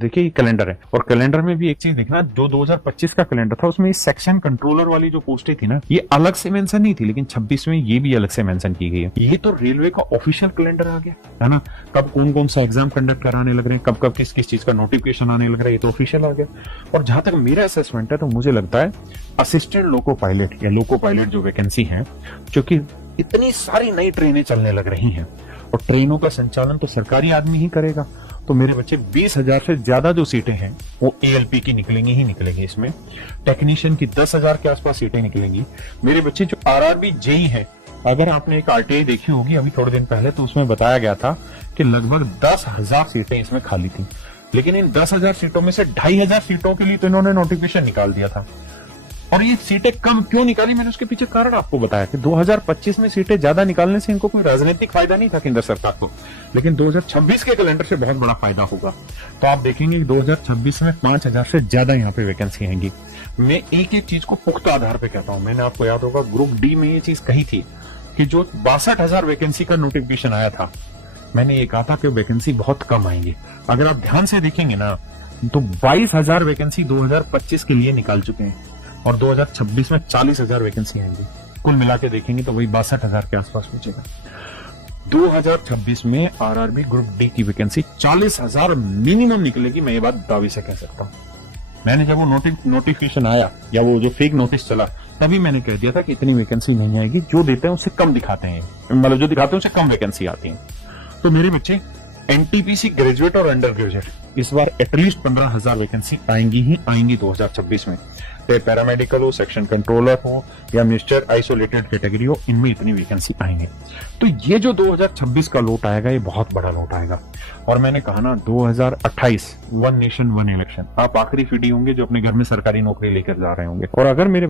देखिए ये कैलेंडर है और कैलेंडर में भी एक चीज देखना, जो 2025 का कैलेंडर था उसमें सेक्शन कंट्रोलर वाली जो पोस्टें थी ना, ये अलग से मेंशन नहीं थी, लेकिन 26 में ये भी अलग से मेंशन की गई है। ये तो रेलवे का ऑफिशियल कैलेंडर आ गया है ना, कब कौन कौन सा एग्जाम कंडक्ट कराने लग रहे हैं, कब कब किस किस चीज का नोटिफिकेशन आने लग रहा है, ये तो ऑफिशियल आ गया। और जहां तक मेरा असेसमेंट है तो मुझे लगता है असिस्टेंट लोको पायलट या लोको पायलट जो वैकेंसी है, क्योंकि इतनी सारी नई ट्रेनें चलने लग रही हैं और ट्रेनों का संचालन तो सरकारी आदमी ही करेगा, तो मेरे बच्चे 20,000 से ज्यादा जो सीटें हैं वो एएलपी की निकलेंगी ही निकलेंगी। इसमें टेक्नीशियन की 10,000 के आसपास सीटें निकलेंगी। मेरे बच्चे जो आरआरबी जेई है, अगर आपने एक आरटीआई देखी होगी अभी थोड़े दिन पहले, तो उसमें बताया गया था कि लगभग 10,000 सीटें इसमें खाली थी, लेकिन इन 10,000 सीटों में से 2,500 सीटों के लिए तो इन्होंने नोटिफिकेशन निकाल दिया था। और ये सीटें कम क्यों निकाली, मैंने उसके पीछे कारण आपको बताया कि 2025 में सीटें ज्यादा निकालने से इनको कोई राजनीतिक फायदा नहीं था केंद्र सरकार को, लेकिन 2026 के कैलेंडर से बहुत बड़ा फायदा होगा। तो आप देखेंगे कि 2026 में 5,000 से ज्यादा यहाँ पे वैकेंसी आएंगी। मैं एक एक चीज को पुख्ता आधार पे कहता हूं। मैंने आपको याद होगा ग्रुप डी में ये चीज कही थी कि जो 62,000 वैकेंसी का नोटिफिकेशन आया था, मैंने ये कहा था कि वैकेंसी बहुत कम आएंगी। अगर आप ध्यान से देखेंगे ना तो 22,000 वैकेंसी 2025 के लिए निकाल चुके हैं और 2026 में 40,000 वैकेंसी आएंगी। कुल मिला के देखेंगे तो वही 62,000 के आसपास पहुंचेगा। 2026 में आरआरबी ग्रुप डी की वैकेंसी 40,000 मिनिमम निकलेगी, मैं ये बात दावे से कह सकता हूं। मैंने जब वो नोटिफिकेशन आया या वो जो फेक नोटिस चला, तभी मैंने कह दिया था कि इतनी वैकेंसी नहीं आएगी, जो देते हैं उससे कम दिखाते हैं, मतलब जो दिखाते हैं उससे कम वैकेंसी आती है। तो मेरे बच्चे एनटीपीसी ग्रेजुएट और अंडर ग्रेजुएट इस बार एटलीस्ट 15,000 वैकेंसी आएंगी ही आएंगी 2026 में। चाहे पैरामेडिकल हो, सेक्शन कंट्रोलर हो या मिनिस्टर आइसोलेटेड कैटेगरी हो, इनमें इतनी वैकेंसी आएंगे। तो ये जो 2026 का लोट आएगा, ये बहुत बड़ा लोट आएगा। और मैंने कहा ना 2028 वन नेशन वन इलेक्शन, आप आखिरी फीडी होंगे जो अपने घर में सरकारी नौकरी लेकर जा रहे होंगे। और अगर मेरे